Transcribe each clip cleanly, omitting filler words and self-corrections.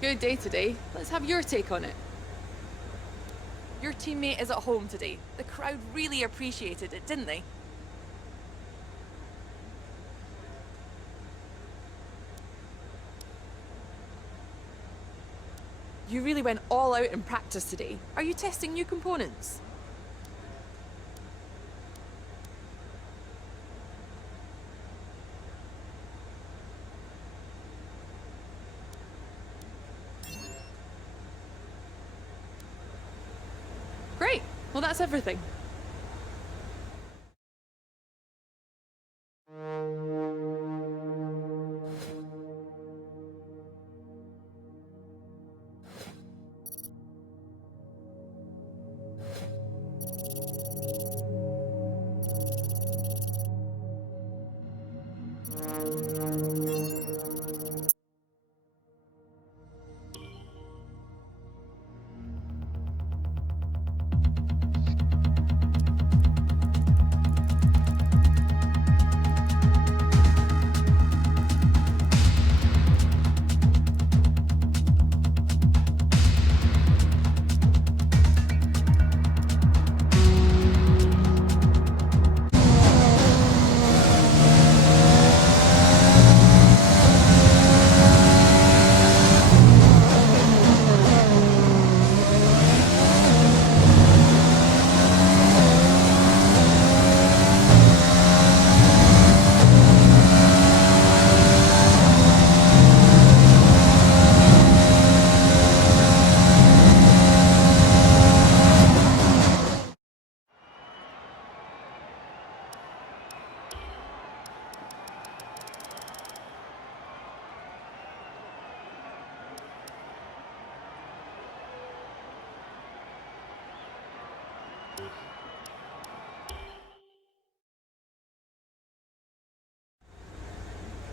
Good day today. Let's have your take on it. Your teammate is at home today. The crowd really appreciated it, didn't they? You really went all out in practice today. Are you testing new components? Great. Well, that's everything.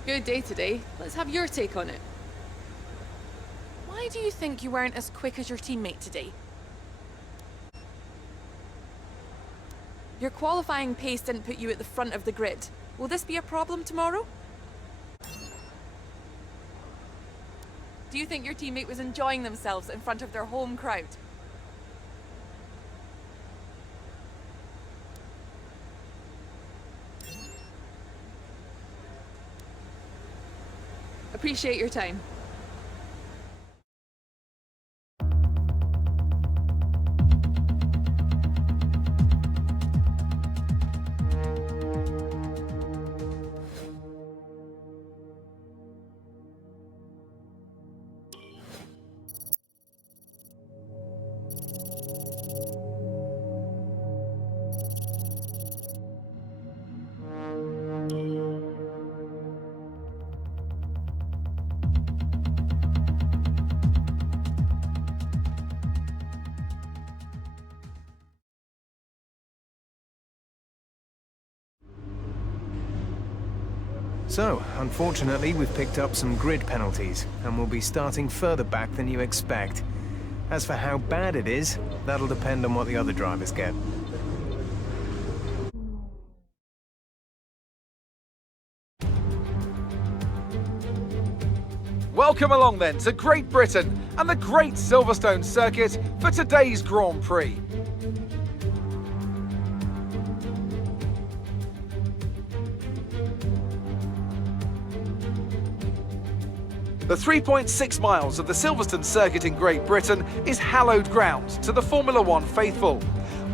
Good day today. Let's have your take on it. Why do you think you weren't as quick as your teammate today? Your qualifying pace didn't put you at the front of the grid. Will this be a problem tomorrow? Do you think your teammate was enjoying themselves in front of their home crowd? Appreciate your time. So, unfortunately, we've picked up some grid penalties, and we'll be starting further back than you expect. As for how bad it is, that'll depend on what the other drivers get. Welcome along then to Great Britain and the Great Silverstone Circuit for today's Grand Prix. The 3.6 miles of the Silverstone Circuit in Great Britain is hallowed ground to the Formula One faithful.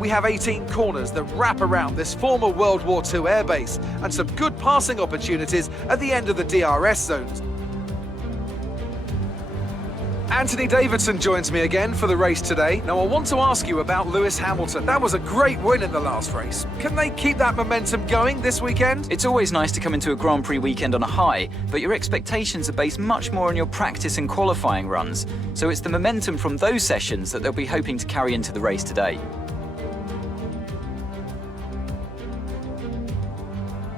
We have 18 corners that wrap around this former World War II airbase and some good passing opportunities at the end of the DRS zones. Anthony Davidson joins me again for the race today. Now I want to ask you about Lewis Hamilton. That was a great win in the last race. Can they keep that momentum going this weekend? It's always nice to come into a Grand Prix weekend on a high, but your expectations are based much more on your practice and qualifying runs. So it's the momentum from those sessions that they'll be hoping to carry into the race today.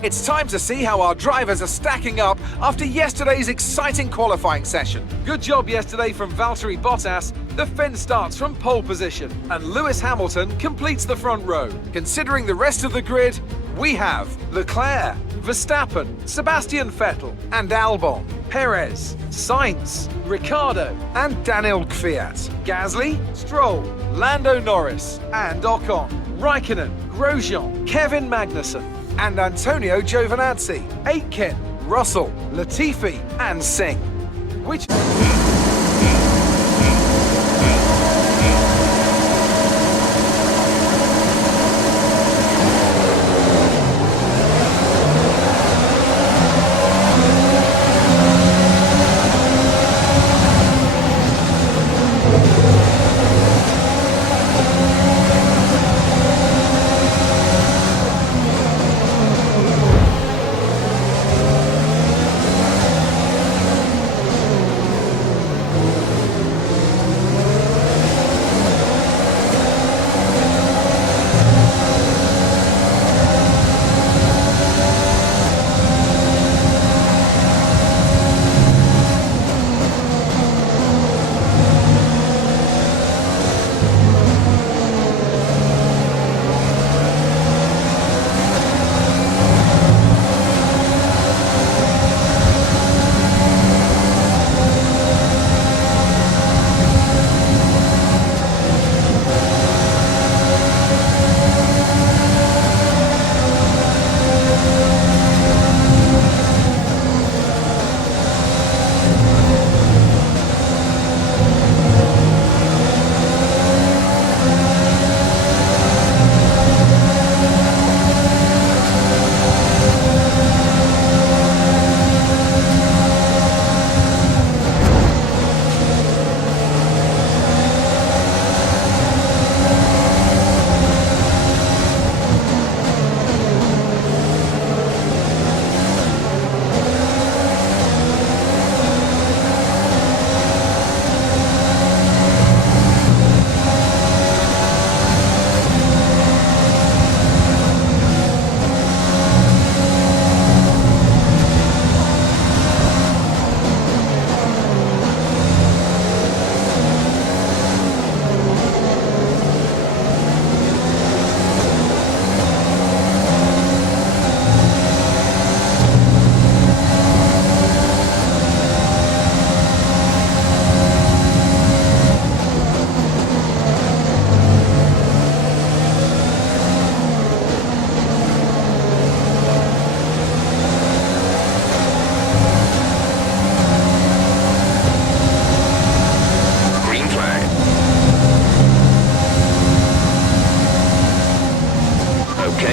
It's time to see how our drivers are stacking up after yesterday's exciting qualifying session. Good job yesterday from Valtteri Bottas. The Finn starts from pole position and Lewis Hamilton completes the front row. Considering the rest of the grid, we have Leclerc, Verstappen, Sebastian Vettel and Albon, Perez, Sainz, Ricciardo and Daniel Kvyat, Gasly, Stroll, Lando Norris and Ocon, Raikkonen, Grosjean, Kevin Magnussen and Antonio Giovinazzi, Aitken, Russell, Latifi and Singh. Which...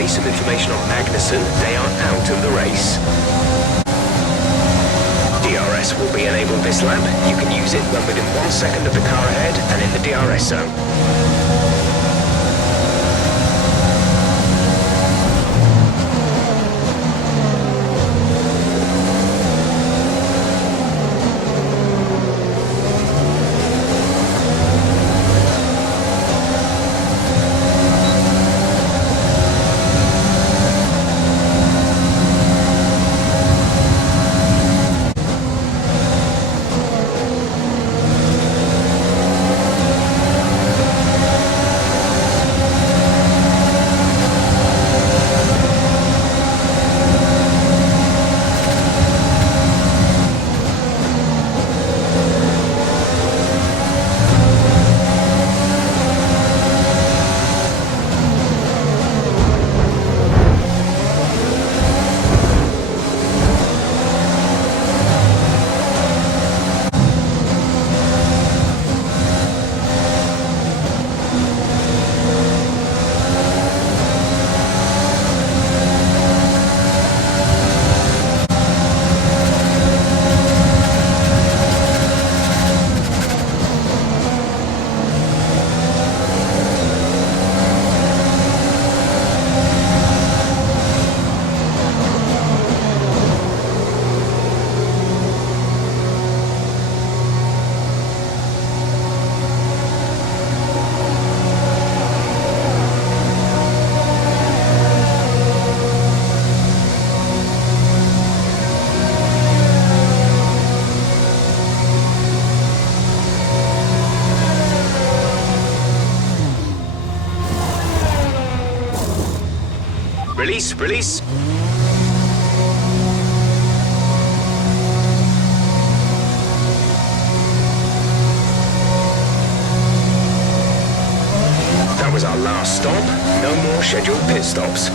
Some information on Magnussen, they are out of the race. DRS will be enabled this lap. You can use it when within 1 second of the car ahead and in the DRS zone. Release, release. our last stop. No more scheduled pit stops.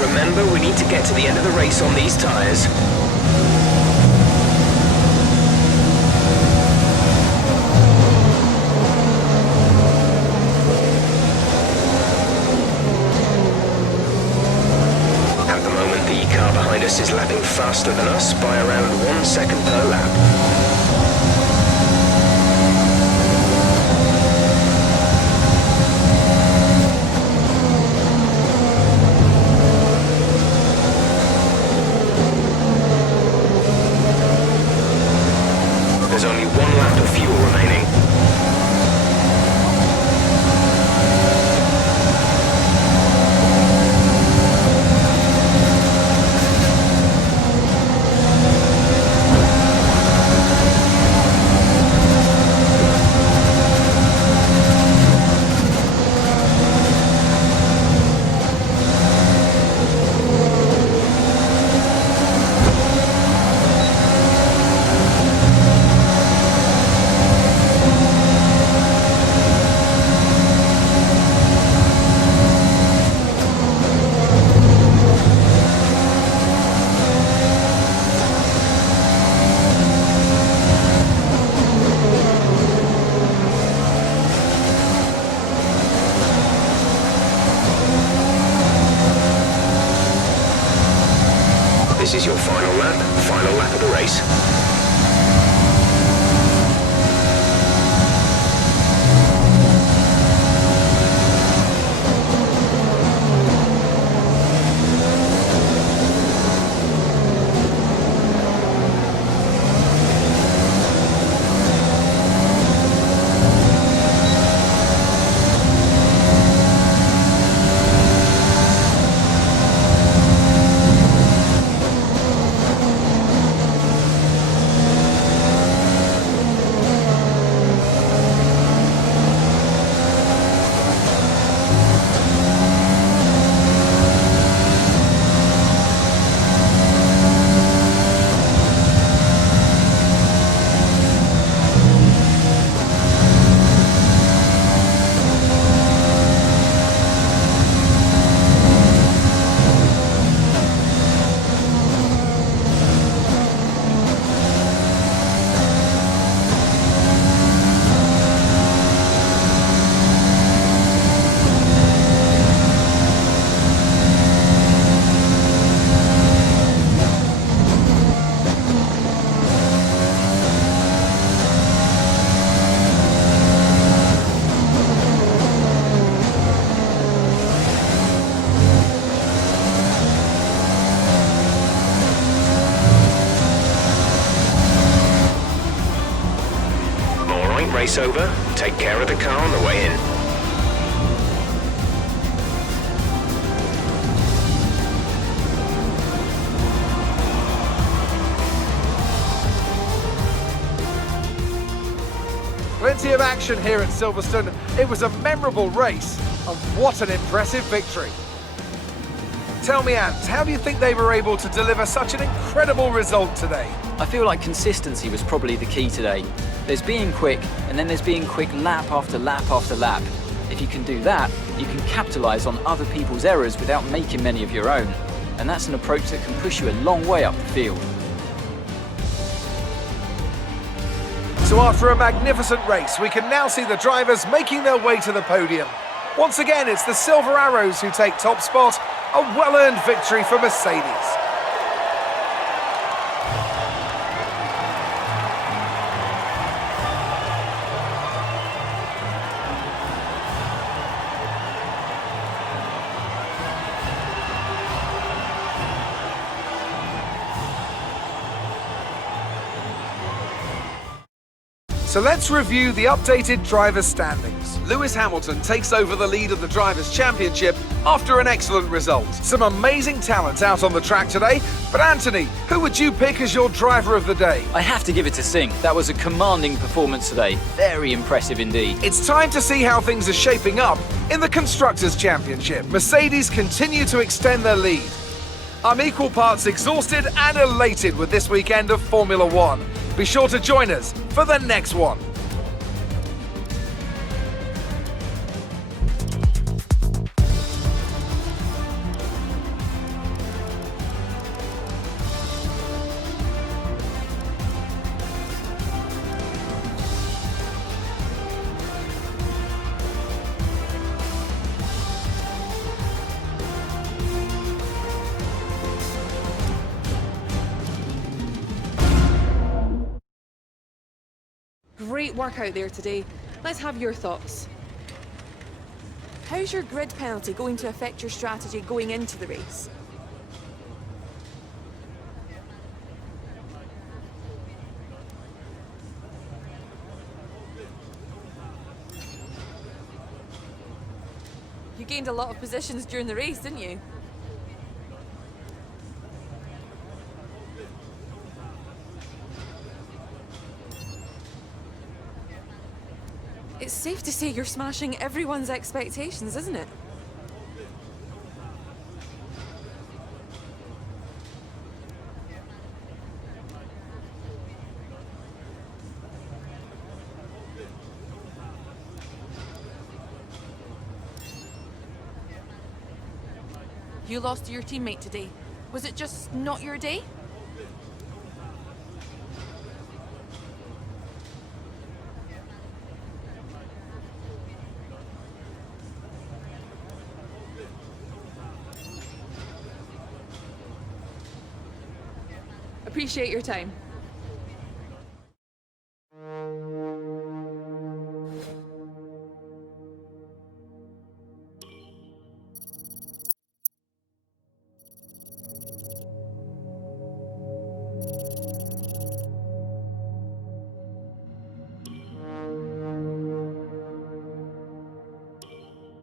Remember, we need to get to the end of the race on these tyres. At the moment, the car behind us is lapping faster than us by around 1 second per lap. There's only 1 lap of fuel remaining. This is your final lap of the race. Race over. Take care of the car on the way in. Plenty of action here at Silverstone. It was a memorable race, and what an impressive victory. Tell me, Ant, how do you think they were able to deliver such an incredible result today? I feel like consistency was probably the key today. There's being quick, and then there's being quick lap after lap after lap. If you can do that, you can capitalise on other people's errors without making many of your own. and that's an approach that can push you a long way up the field. So after a magnificent race, we can now see the drivers making their way to the podium. Once again, it's the Silver Arrows who take top spot, a well-earned victory for Mercedes. So let's review the updated drivers' standings. Lewis Hamilton takes over the lead of the Drivers' Championship after an excellent result. Some amazing talent out on the track today, but Anthony, who would you pick as your driver of the day? I have to give it to Singh. That was a commanding performance today. Very impressive indeed. It's time to see how things are shaping up in the Constructors' Championship. Mercedes continue to extend their lead. I'm equal parts exhausted and elated with this weekend of Formula One. Be sure to join us for the next one. Great work out there today. Let's have your thoughts. How's your grid penalty going to affect your strategy going into the race? You gained a lot of positions during the race, didn't you? It's safe to say you're smashing everyone's expectations, isn't it? You lost to your teammate today. Was it just not your day? Appreciate your time.